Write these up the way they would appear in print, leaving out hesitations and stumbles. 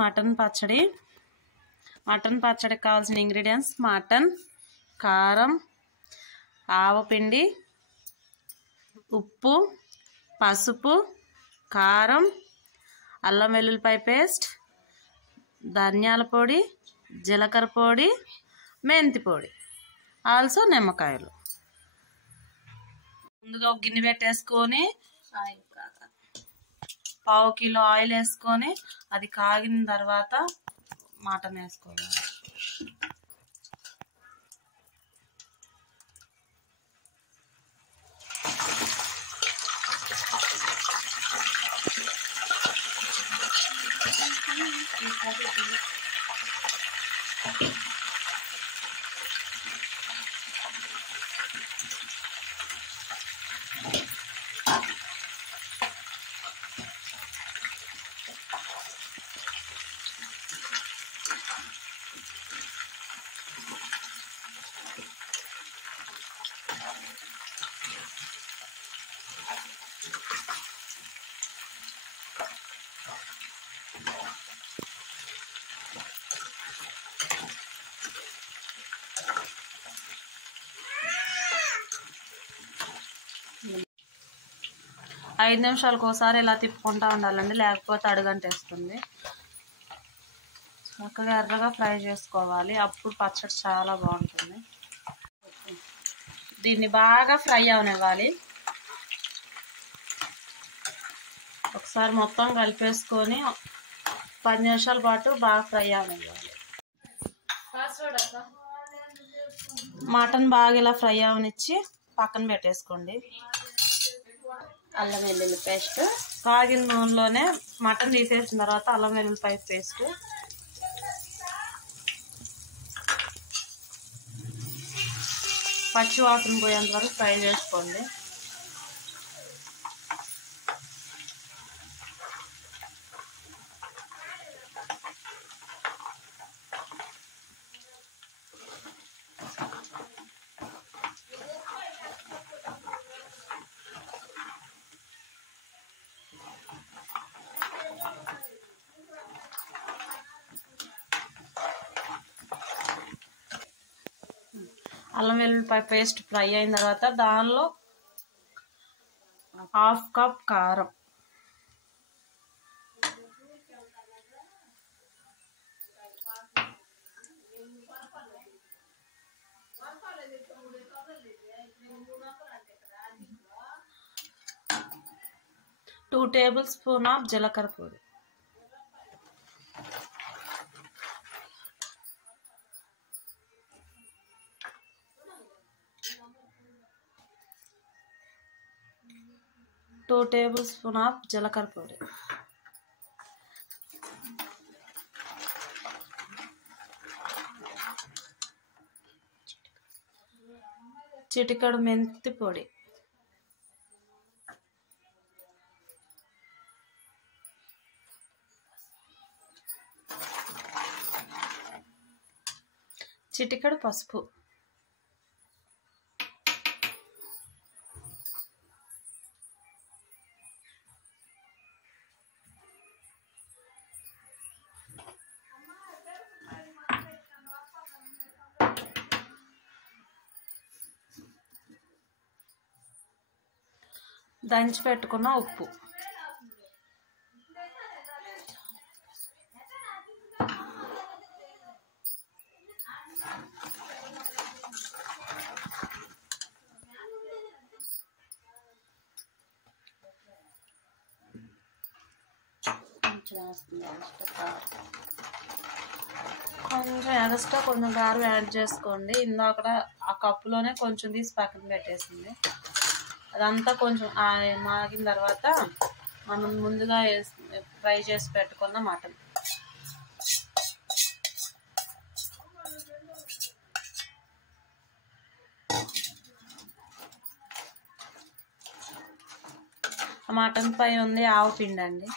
Mutton పచ్చడికి కావాల్సిన ingredients mutton, కారం, ఆవపిండి, ఉప్పు, పసుపు, కారం, అల్లం వెల్లుల్లిపాయ పేస్ట్, ధనియాల పొడి, జీలకర్ర పొడి, మెంతి పొడి, ఆల్సో నిమ్మకాయలు. ముందుగా ఒక గిన్నె పెట్టేసుకొని పావు కిలో ఆయిల్ వేసుకొని అది కాగిన తర్వాత మటన్ వేసుకోవాలి. 5 నిమిషాలకు ఒకసారి ఇలా తిప్పుకుంటూ ఉండాలండి, లేకపోతే అడుగంటేస్తుంది. చక్కగా ఎర్రగా ఫ్రై చేసుకోవాలి, అప్పుడు పచ్చడి చాలా బాగుంటుంది. దీన్ని బాగా ఫ్రై అవనివ్వాలి. ఒకసారి మొత్తం కలిపేసుకొని 10 నిమిషాల పాటు బాగా ఫ్రై అవనివ్వాలి. మటన్ బాగా ఇలా ఫ్రై అవనిచ్చి పక్కన పెట్టేసుకోండి. అల్లం వెల్లుల్లి పేస్ట్ కాగిన నూనెలోనే మటన్ తీసేసిన తర్వాత అల్లం వెల్లుల్లిపాయ పేస్ట్, పచ్చి వాసన పోయేంత వరకు ఫ్రై చేసుకోండి. అల్లం వెల్లుల్లిపాయ పేస్ట్ ఫ్రై అయిన తర్వాత దానిలో 1/2 కప్ కారం, టూ టేబుల్ స్పూన్ ఆఫ్ జీలకర్ర పొడి, చిటికెడు మెంతి పొడి, చిటికెడు పసుపు, దంచి పెట్టుకున్న ఉప్పు, కొంచెం ఎక్స్ట్రా కొంచెం కారం యాడ్ చేసుకోండి. ఇందాక ఆ కప్పులోనే కొంచెం తీసి పక్కన పెట్టేసింది. అదంతా కొంచెం మాగిన తర్వాత మనం ముందుగా ఫ్రై చేసి పెట్టుకున్న మటన్, మటన్ పై ఉంది ఆవపిండి అండి.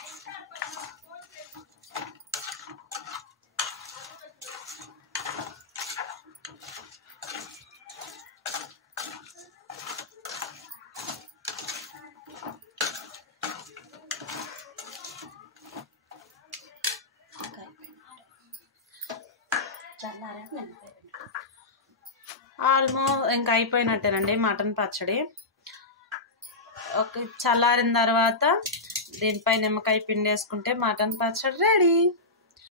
ఆల్మోస్ట్ ఇంకా అయిపోయినట్టేనండి మటన్ పచ్చడి. చల్లారిన తర్వాత దీనిపై నిమ్మకాయ పిండి వేసుకుంటే మటన్ పచ్చడి రెడీ.